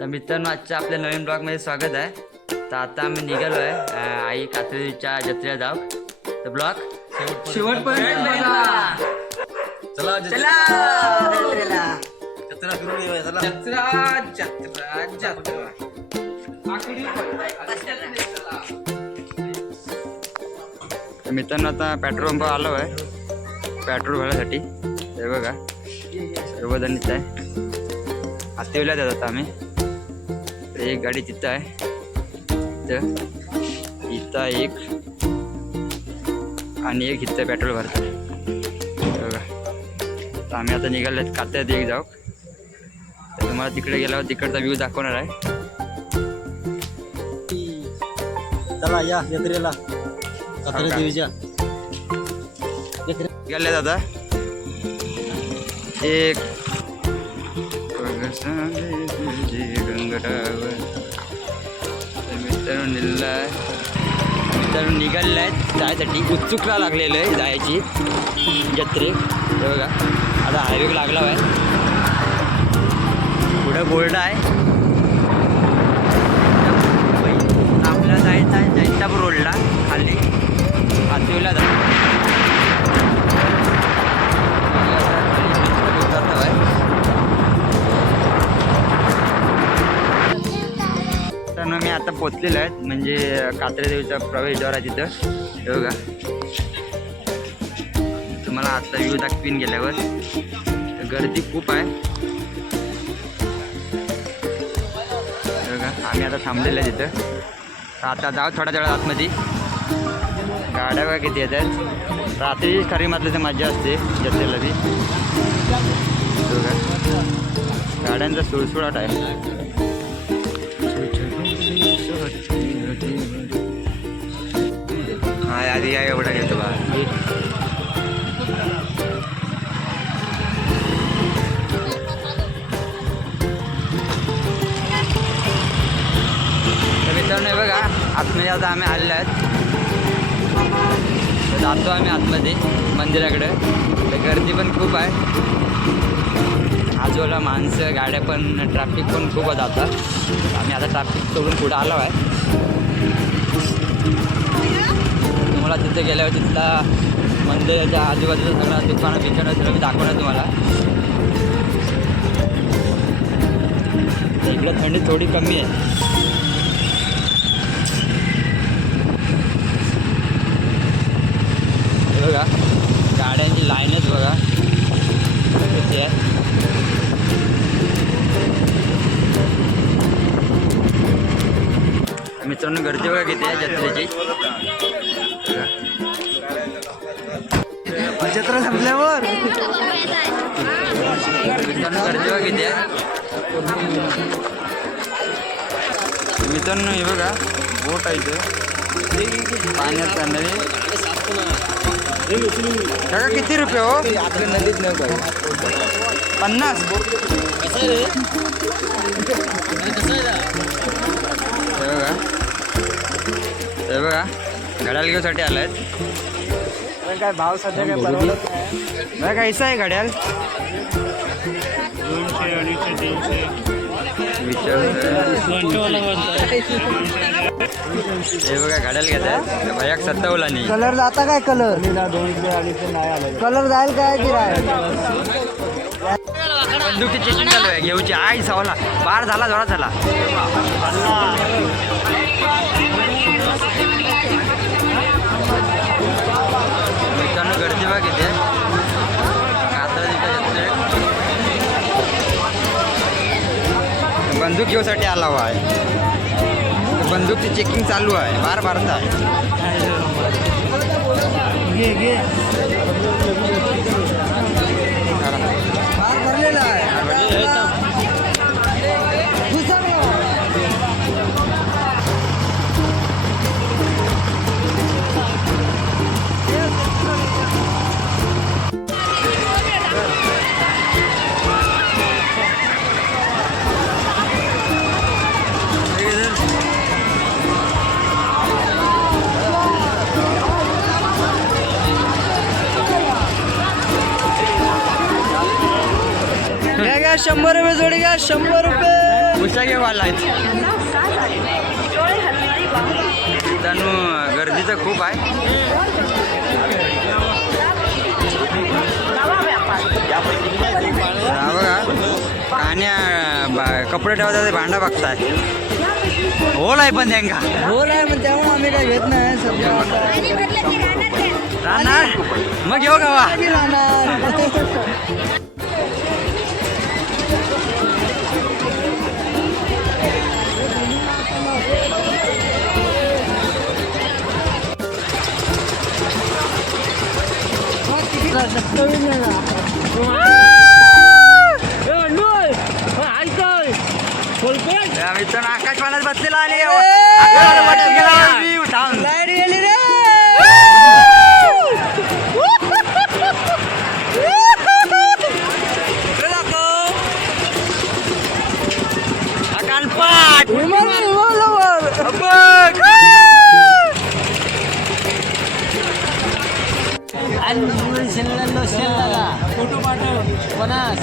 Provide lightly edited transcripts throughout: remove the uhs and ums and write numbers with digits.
तर मित्रांनो आजच्या आपल्या नवीन ब्लॉगमध्ये स्वागत आहे. तर आता आम्ही निघालो आहे आई कात्रीच्या जत्रेला जाऊ. तर ब्लॉग शेवटपर्यंत बघा. चला चला जत्रेला. जत्रा करून येऊया चला. जत्रा जत्रा जत्रा तर मित्रांनो आता पेट्रोल पंप आलो आहे पेट्रोल भरण्यासाठी. हे बघा सर्वजण इथं आहे. हातीवल्या जात आता आम्ही. तर एक गाडी तिथं आहे तर इथं एक आणि एक इथं पेट्रोल भरतं. बघा तर आम्ही आता निघाले कात्यात एक जाऊ. तर तुम्हाला तिकडे गेल्यावर तिकडचा व्ह्यू दाखवणार आहे. चला या जत्रेला कात्रे देवीच्या निघाले दादा एक मित्रांनो निघालेलं आहे जायसाठी. उत्सुकता लागलेलं आहे जायची जत्रेत. हे बघा आता हायवे लागला आहे. पुढं बोर्ड आहे. आपल्याला जायचं आहे जैतापूर रोडला खाली हातीवला तर मी आता पोचलेलो आहे म्हणजे कात्रे देवीचा प्रवेशद्वार आहे तिथं. हे बघा तुम्हाला आता व्ह्यू दाखवीन गेल्यावर. गर्दी खूप आहे. बघा आम्ही आता थांबलेलो आहे तिथं. आता जाऊ थोड्या वेळा आतमध्ये. गाड्या बघा किती येतात. रात्री खरी मारली तर मजा असते जत्रेला बी. बघा गाड्यांचा सुळसुळाट आहे. हा आधी काय एवढा घेतो बा. मित्रांनो बघा आतमध्ये आता आम्ही आलेलो आहेत. जातो आम्ही आतमध्ये मंदिराकडे. तर गर्दी पण खूप आहे. आजूबाजूला माणसं गाड्या पण ट्रॅफिक पण खूप आहे. आता आम्ही आता ट्रॅफिक सोडून पुढे आलो आहे. तुम्हाला तिथे गेल्यावर तिथला मंदिराच्या आजूबाजूला सगळं दुकानं बिकानं सगळं मी दाखवणार तुम्हाला. इकडं थंडी थोडी कमी आहे. बघा गाड्यांची लाईनच बघा किती आहे. मित्रांनो गर्दी बघा किती आहे जत्रेची. जत्रा संपल्यावर मित्रांनो गर्दी बघा किती आहे. मित्रांनो हे बघा बोट आहे इथं पाण्यात चालणारी. काका किती रुपये हो आपल्या नदीत न 50. हे बघा घड्याल घेऊसाठी आलं आहेत. काय भाव सध्या काय परवडत बघा कैसा आहे घड्याल. हे बघा घड्याल घेतात भयाक 57 कलर जाता काय कलर 200 नाही आलं. कलर जाईल काय किराय. बंदुकी चेकिंग चालू आहे घेऊची. आई सवाला बार झाला जोरात झाला. मित्रांनो गर्दी बघा किती आहे. बंदूक घेऊसाठी आला हवा आहे. बंदूकची चेकिंग चालू आहे. बार बारचा आहे. भरलेला आहे. घ्या 100 रुपये जोडी घ्या 100 रुपये. पुस्तक घेऊ आलाय मित्रांनो गर्दी तर खूप आहे हा बघा कान्या कपडे ठेवतात भांडा बघताय होल आहे पण त्यांका बोल आहे मग त्यामुळे आम्ही काय घेत नाही सध्या राहणार मग घेऊ गावा मित्रांनो आकाशवाणात बसलेला आणि आकाशवाणात बसून गेला. मी उठावून. लाईट गेली रे इकडे दाखव. हा कानपाट. बघ.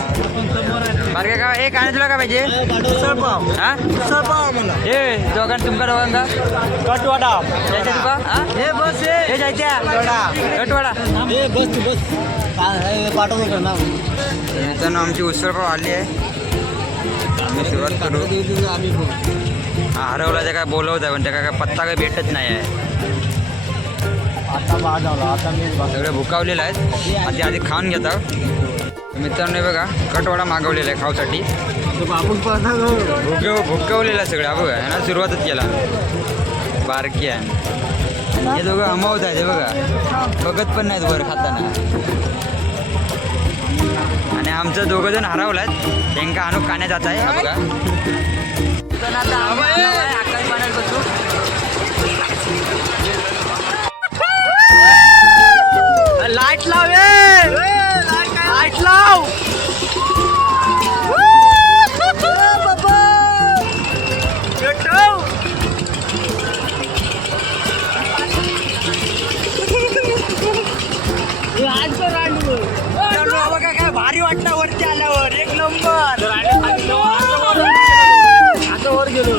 बारक्या का हे काय तुला काय पाहिजे हा हे दोघां तुमका दोघांका कटवाडा जायचं तुका हा हे बस हे जायच्या गटवाडा हे बस तू बस पाठवतो कर ना मित्रांनो आमची उसळपाव आली आहे आम्ही सुरुवात करू आम्ही हा हरवला त्या काय बोलवत आहे पण त्या काय पत्ता काय भेटत नाही आहे आता भाग आता मी सगळे भुकावलेले आहेत आधी आधी खाऊन घेतात मित्रांनो हे बघा कटवाडा मागवलेला आहे खाऊसाठी आपण भुकवलेला आहे सगळं बघा ह्यानं सुरुवातच केला बारकी आहे हे दोघं अमावत आहेत हे बघा बघत पण नाहीत वर खाताना आणि आमचं दोघं जण हरवलं आहेत त्यांना आणून खाण्यात जात आहे हा बघा आकाशवाण्यात बसू लाईट लाव लाईट लाव बघा काय भारी वाटतं वरती आल्यावर एक नंबर आता वर गेलो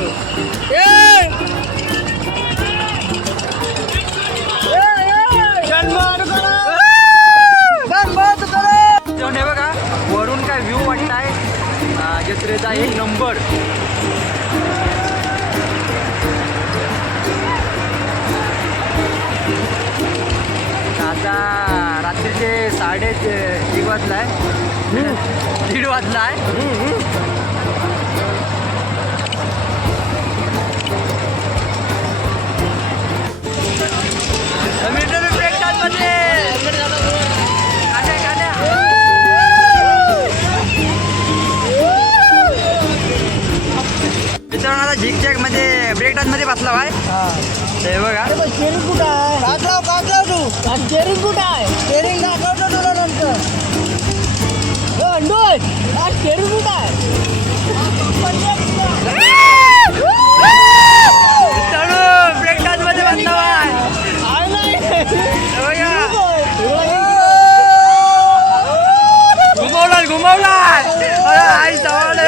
हे बघा वरून काय व्ह्यू वाटताय जत्रेचा एक नंबर आता रात्रीचे 1:30 वाजलाय 1:30 वाजलाय मित्रांनो आता झिकझॅक मध्ये ब्रेक डान्स मध्ये बसला भाई ते बघा स्टेरिंग कुठं आहे काकलाव तू स्टेरिंग कुठं आहे स्टेरिंग दाखवतो तुला नंतर स्टेरिंग कुठं आहे ब्रेक डान्स मध्ये बसला भाई घुमवला आई सवाल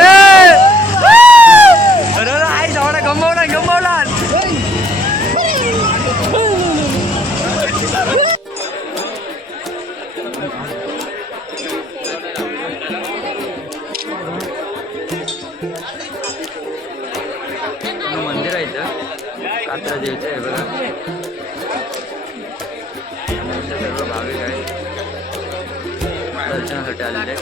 आई सवाल गमवला मंदिर आहे इथं कात्रा देवीचं आहे बघा सर्व भाविक आहे दर्शनासाठी आलेले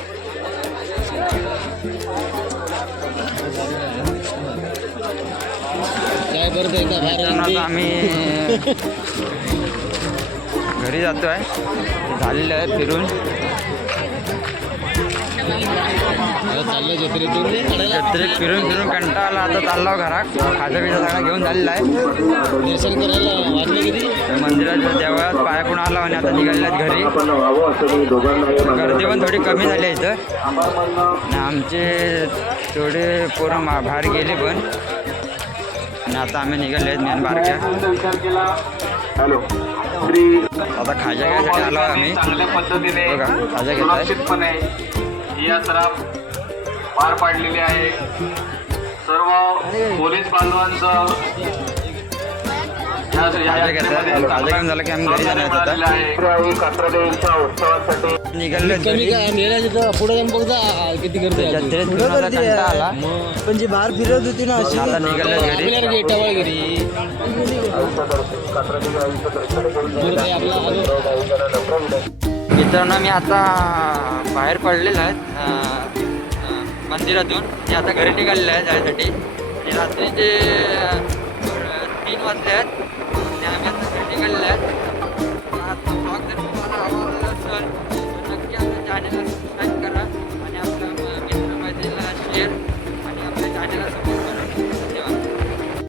काय करतोय का आता आम्ही घरी जातो आहे झालेलं आहे फिरून जत्रेत फिरून कंटाळा आला आता चालला घरात खाजा बिजा सगळा घेऊन झालेला आहे दर्शन करायला वाटलं किती मंदिराच्या देवळात पाया पण आला आणि आता निघालेल्या आहेत घरी गर्दी पण थोडी कमी झाली आहे इथं आणि आमचे थोडे पोरं बाहेर गेले पण आणि आता आम्ही निघाले आहेत मेन बारक्या आता खाजा घ्यायसाठी आलो आम्ही बघा खाजा घेत ही यात्रा पार पाडलेली आहे सर्व पोलीस बांधवांचं भाज्या घेऊन झालं की आम्ही घरी जाणार होता निघालो पुढे जाऊन बघता किती गर्दी आहे. जत्रेत पुढं फिरून आता गर्दी आहे. कंटाळा आला पण जी बाहेर फिरत होती ना अशी आता निघालो घरी मित्रांनो मी आता बाहेर पडलेलो आहे मंदिरातून मी आता घरी निघालेलं आहे जायसाठी रात्रीचे 3 वाजले आहेत